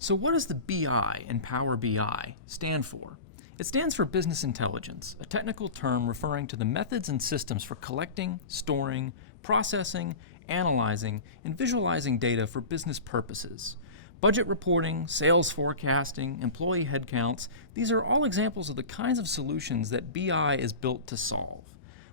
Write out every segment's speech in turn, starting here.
So what does the BI in Power BI stand for? It stands for Business Intelligence, a technical term referring to the methods and systems for collecting, storing, processing, analyzing, and visualizing data for business purposes. Budget reporting, sales forecasting, employee headcounts, these are all examples of the kinds of solutions that BI is built to solve.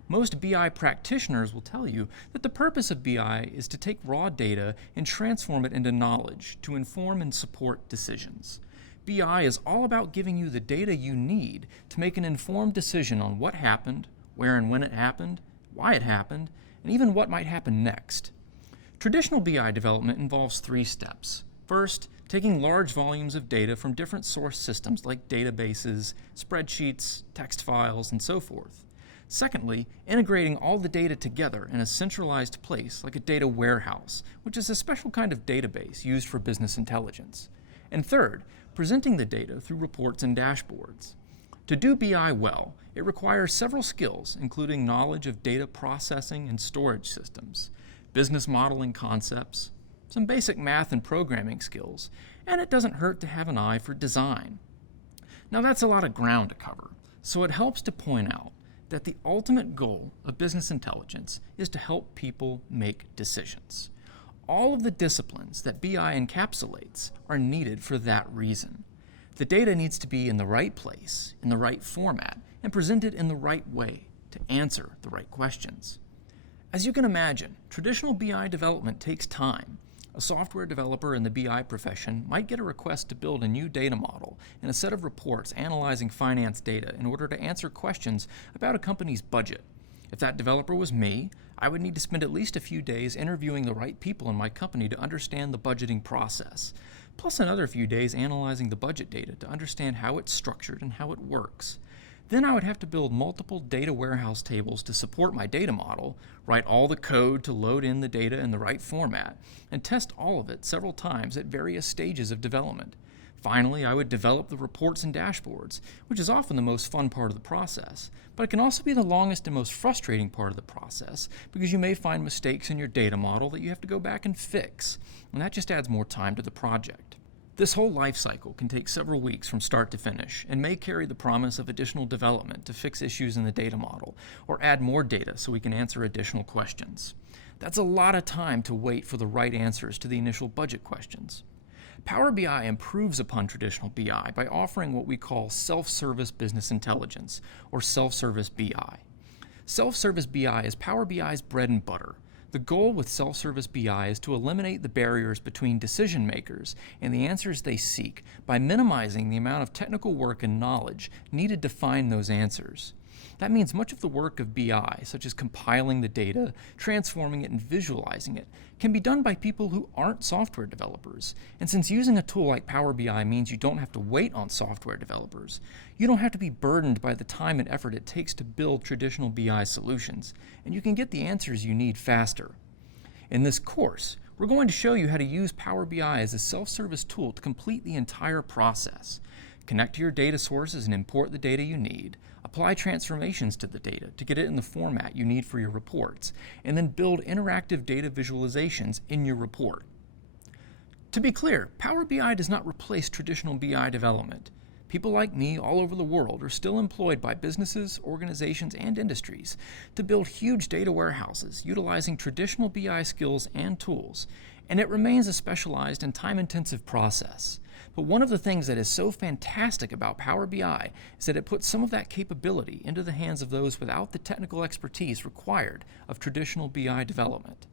Most BI practitioners will tell you that the purpose of BI is to take raw data and transform it into knowledge to inform and support decisions. BI is all about giving you the data you need to make an informed decision on what happened, where and when it happened, why it happened, and even what might happen next. Traditional BI development involves 3 steps. First, taking large volumes of data from different source systems like databases, spreadsheets, text files, and so forth. Secondly, integrating all the data together in a centralized place like a data warehouse, which is a special kind of database used for business intelligence. And third, presenting the data through reports and dashboards. To do BI well, it requires several skills, including knowledge of data processing and storage systems, business modeling concepts, some basic math and programming skills, and it doesn't hurt to have an eye for design. Now that's a lot of ground to cover, so it helps to point out that the ultimate goal of business intelligence is to help people make decisions. All of the disciplines that BI encapsulates are needed for that reason. The data needs to be in the right place, in the right format, and presented in the right way to answer the right questions. As you can imagine, traditional BI development takes time. A software developer in the BI profession might get a request to build a new data model and a set of reports analyzing finance data in order to answer questions about a company's budget. If that developer was me, I would need to spend at least a few days interviewing the right people in my company to understand the budgeting process, plus another few days analyzing the budget data to understand how it's structured and how it works. Then I would have to build multiple data warehouse tables to support my data model, write all the code to load in the data in the right format, and test all of it several times at various stages of development. Finally, I would develop the reports and dashboards, which is often the most fun part of the process, but it can also be the longest and most frustrating part of the process because you may find mistakes in your data model that you have to go back and fix, and that just adds more time to the project. This whole life cycle can take several weeks from start to finish and may carry the promise of additional development to fix issues in the data model or add more data so we can answer additional questions. That's a lot of time to wait for the right answers to the initial budget questions. Power BI improves upon traditional BI by offering what we call self-service business intelligence, or self-service BI. Self-service BI is Power BI's bread and butter. The goal with self-service BI is to eliminate the barriers between decision makers and the answers they seek by minimizing the amount of technical work and knowledge needed to find those answers. That means much of the work of BI, such as compiling the data, transforming it, and visualizing it, can be done by people who aren't software developers. And since using a tool like Power BI means you don't have to wait on software developers, you don't have to be burdened by the time and effort it takes to build traditional BI solutions, and you can get the answers you need faster. In this course, we're going to show you how to use Power BI as a self-service tool to complete the entire process. Connect to your data sources and import the data you need, apply transformations to the data to get it in the format you need for your reports, and then build interactive data visualizations in your report. To be clear, Power BI does not replace traditional BI development. People like me all over the world are still employed by businesses, organizations, and industries to build huge data warehouses utilizing traditional BI skills and tools, and it remains a specialized and time-intensive process. But one of the things that is so fantastic about Power BI is that it puts some of that capability into the hands of those without the technical expertise required of traditional BI development.